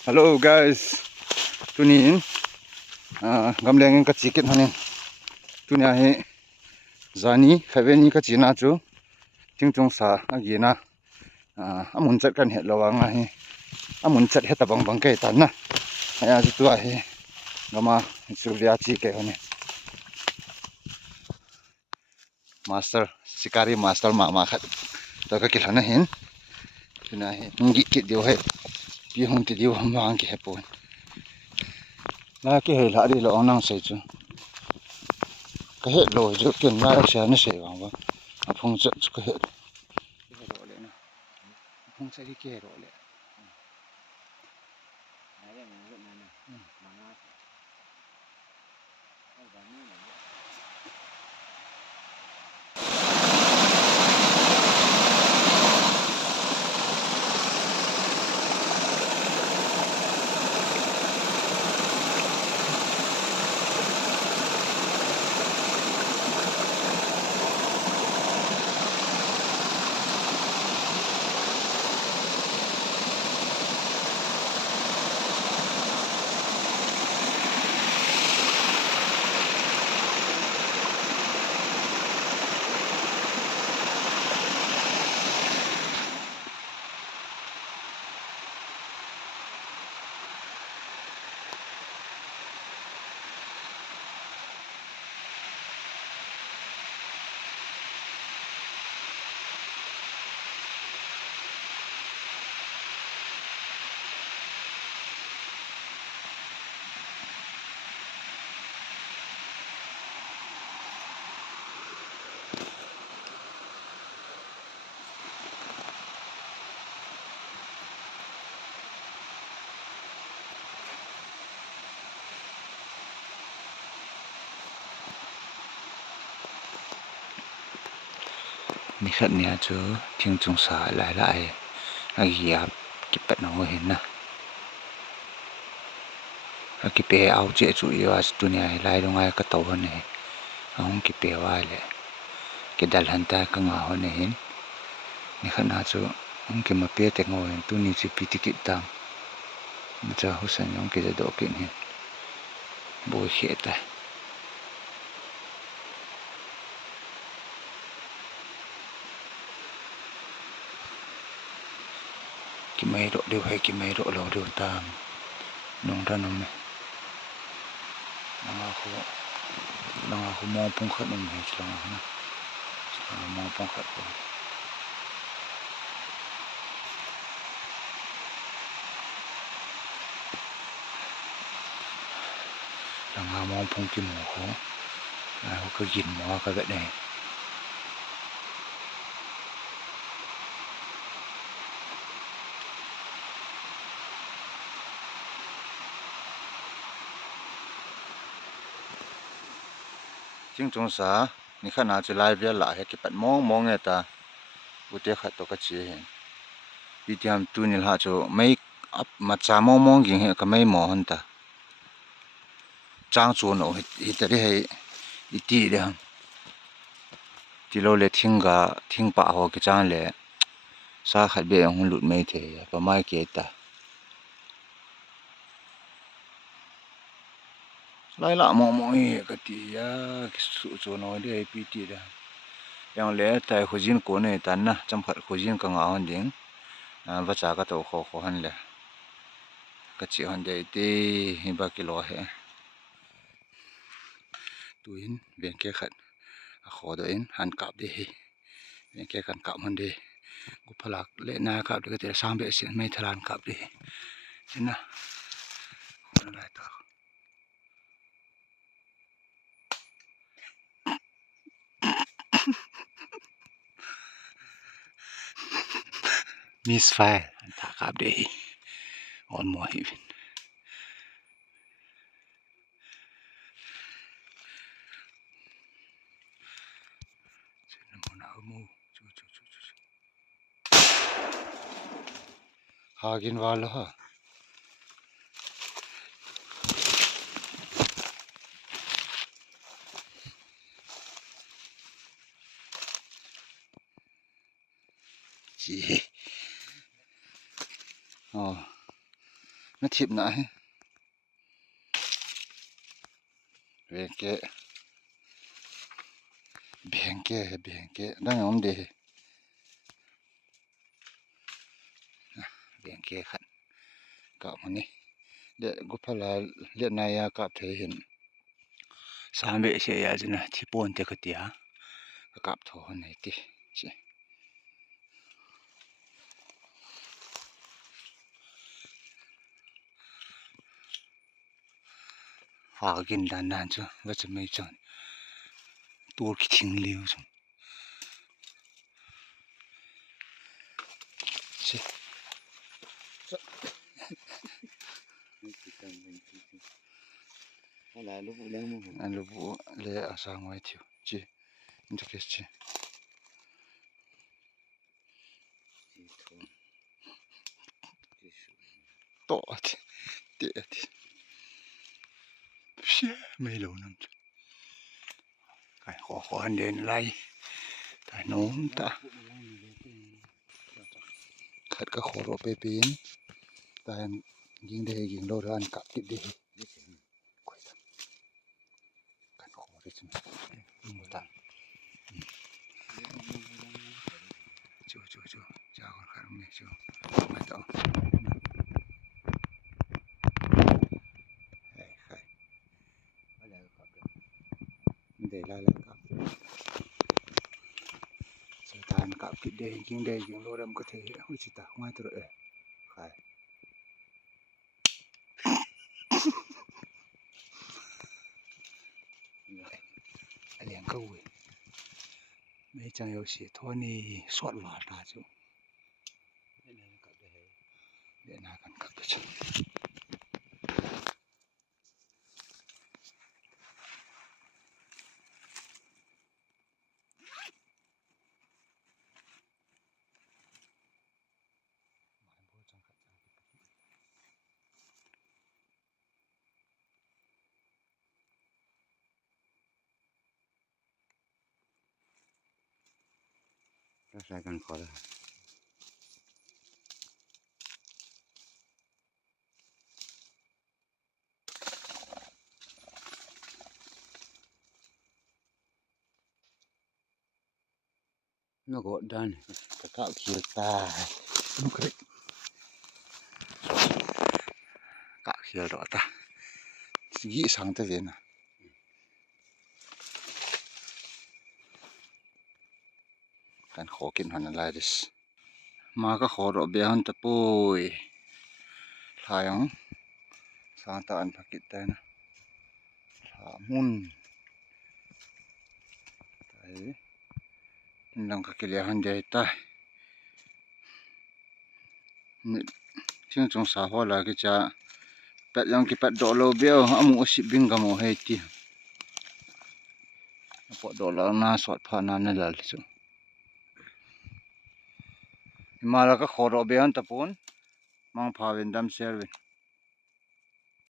Hello guys. Tunin gamleng ka chicken hanin. Tunia he zani khaveni ka china chu tingchong sa agina amun chat kan het lawanga he amun chat heta bang bang kai tan na aya chu tua he gama surya chi ke hone master sikari master ma khat to ka kilhana hin tunia he ngi ki dio he pi hon ti dio hang ki hepon la ke he la ri lo nang sei chu ka he lo ju ken la sha na sei wang ba phong chat chu ka he ro le na phong chat ki ro leนี่ขัดเนี่ยจูทิ้งจงสาหลายอากิยากิปัดน้องเห็นนะอากิเปเอาเจจูอีว่าตัวเนี่ยหลายลงไงก็โตเนี่ยเอากิเปว่าเลยกิดัลหันตาก็งาหันเห็นนี่ขัดเนี่ยจูกิมาเปียแต่งเห็นตัวนี้จะพิธีกิจตามมันจะหุสันยองกิจะดอกกินเห็นโบยเขียดกิไม่รอเดี๋ยวให้กิไม่รอเราเดี๋ยวตามน้องท่านน้องไหมน้องเขามองปุ่งขัดน้องไหมฉลองนะมองปุ่งขัดก่อนหลังมองปุ่งกินหมูเขาก็กินหมูก็แบบนี้จริงจงสานี่ขนาดจะไล่เบี้ยหลายให้กิปัดมองเนี่ยตาอุเทขัดตัวก็เชี่ยเห็นวิธีทำตัวนี่ละจะไม่มาจามองกินเหรอก็ไม่มองหันตาจ้างชวนเอาให้แต่ได้ให้อีตีเดียวที่เราเลยทิ้งป่าหัวกิจานเลยสาขัดเบี้ยหุ่นหลุดไม่เทประมาณเกตตาไล่ละมองเหี้ยก็ตีสู้ชวนเอาได้ให้ปีตีเดียวยังเหลือแต่ขุจินกูเนี่ยตันนะจำขัดขุจินก็งาหันดิ่งว่าจากก็ตัวขอหันเลยก็จีหันได้ตีหิบากิโลเหตัวอินเบียงแค่ขัดขอตัวอินหันกลับดีเบียงแค่ขันกลับมันดีกูพลักเล่นหน้ากลับดีก็จะสร้างเบสเสียไม่ทลานกลับดีใช่นะคนอะไรต่อมิสไฟถ้ากลับดีอ่อนมัวหินหากินวันละฮะจีอ๋อ nó chịp nãy về cái đang ôm đi về cái khăn cạo mà nè để có phải là liên này cạo thể hiện sáng vệ sẽ là gì nè chỉ buồn thì cái gì hả cạo thổ này thì chị hòa kinh đàn đàn chứ và chỉ mấy chọn tua cái tình liêu chứ chị anh lúc vụ lẽ ở sang ngoài thiếu chị như thế chị to thì mấy lâu năm cái khó anh đến lại tại nôm ta khát cái khó độ bê bến tạiยิงได้ยิงโลดอันกลับติดดีกันkhóได้จังหมดตาจูจ้าคนขายไม่จูไม่ต้องใครอะไรครับไม่ได้ไล่แล้วครับสถานกับติดได้ยิงโลดมันก็เทวิจิตรง่ายตัวใครเลี้ยงเขาเว้ยไม่จัง有时托你说话大就เดี๋ยวนากันกับจะรักษากันขอแล้วนกดดันกะเกาเขียวตาลูกกะเขียวดอกตายี่สังตะเจนะกันขอกินหันอะไรดิสมาก็ขอดอกเบี้ยหันตะปุยทายองสางตาอันพักิตได้นะถามุนไอ้นังกะกิเลหันใจตายนี่ที่จงสาหัวลากิจะเป็ดยังกิเป็ดดอกโลเบี้ยวอามูสิบิงกะโมเฮติปอดอกลานาสอดพานานั่นล่ะลิซุมาแล้วก็ขอดอกเบี้ยหันตะปุนมังพาเวนดำเซลวิน